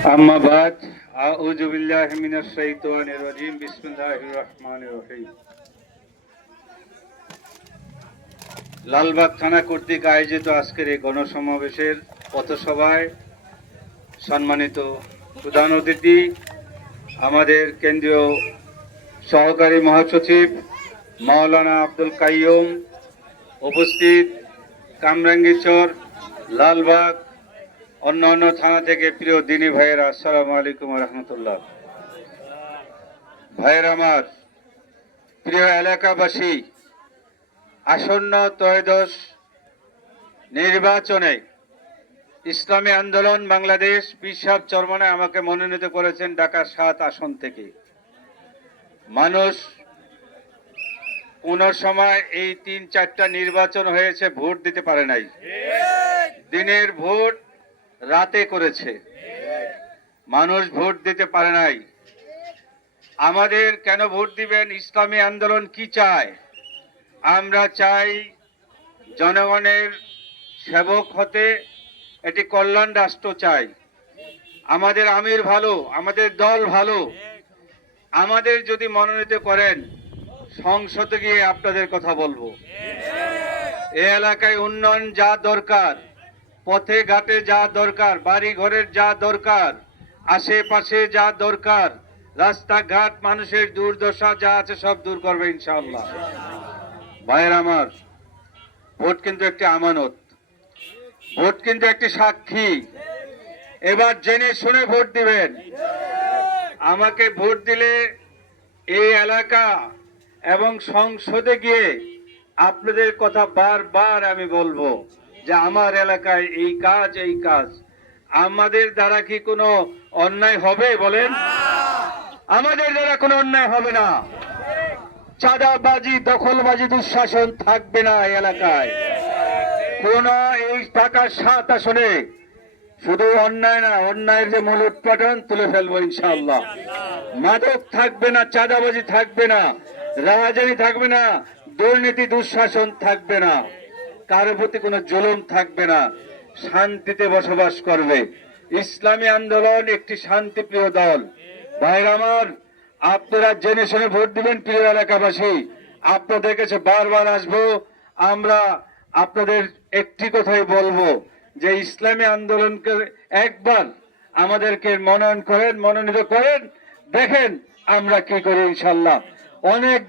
أما بعد أعوذ بالله من الشيطان الرجيم بسم الله الرحمن الرحيم লালবাগ থানা কর্তৃক আয়োজিত আজকের এই গণসমাবেশের পথসভায় সম্মানিত প্রধান অতিথি আমাদের কেন্দ্রীয় সহকারী মহাসচিব মাওলানা আব্দুল কাইয়ুম উপস্থিত কামরাঙ্গীচর লালবাগ অন্য অন্য থানা থেকে প্রিয় দিনী ভাইয়েরা আসসালামু আলাইকুম রহমতুল্লাহ। ভাইয়ের আমার প্রিয় এলাকাবাসী আসন্ন ত্রয়োদশ নির্বাচনে ইসলামী আন্দোলন বাংলাদেশ পিসাব চরমনে আমাকে মনোনীত করেছেন ঢাকা সাত আসন থেকে। মানুষ কোন সময় এই তিন চারটা নির্বাচন হয়েছে ভোট দিতে পারে নাই। দিনের ভোট রাতে করেছে। মানুষ ভোট দিতে পারে নাই। আমাদের কেন ভোট দিবেন? ইসলামী আন্দোলন কি চায়? আমরা চাই জনগণের সেবক হতে এটি কল্যাণ রাষ্ট্র চাই আমাদের আমির ভালো, আমাদের দল ভালো। আমাদের যদি মনোনীত করেন, সংসদে গিয়ে আপনাদের কথা বলব। এ এলাকায় উন্নয়ন যা দরকার পথে ঘাটে যা দরকার বাড়ি ঘরের যা দরকার, আশেপাশে যা দরকার, রাস্তাঘাট, মানুষের দুর্দশা যা আছে সব দূর করবে ইনশাআল্লাহ। ভাইয়ের আমার, ভোট কিন্তু একটি আমানত। ভোট কিন্তু একটি সাক্ষী। এবার জেনে শুনে ভোট দিবেন। আমাকে ভোট দিলে এই এলাকা এবং সংসদে গিয়ে আপনাদের কথা বারবার আমি বলব। যে আমার এলাকায় এই কাজ এই কাজ। আমাদের দ্বারা কি কোনো অন্যায় হবে বলেন? আমাদের দ্বারা কোনো অন্যায় হবে না। চাঁদাবাজি দখলবাজি দুঃশাসন থাকবে না এই এলাকায়। কোন এই ঢাকা সাত আসনে শুধু অন্যায় না অন্যায়ের যে মূল উৎপাদন তুলে ফেলব ইনশাআল্লাহ। মাদক থাকবে না চাঁদাবাজি থাকবে না রাজানি থাকবে না দুর্নীতি দুঃশাসন থাকবে না। কারও প্রতি কোনো জুলুম থাকবে না, শান্তিতে বসবাস করবে। ইসলামী আন্দোলন একটি শান্তিপ্রিয় দল। ভাইর আমার, আপনারা জেনে শুনে ভোট দিবেন, প্রিয় এলাকাবাসী। আপনাদের কাছে বারবার আসব, আমরা আপনাদের একটি কথাই বলব, যে ইসলামী আন্দোলনকে একবার আমাদেরকে মনোনয়ন করেন, মনোনীত করেন, দেখেন আমরা কি করি ইনশাল্লাহ। অনেক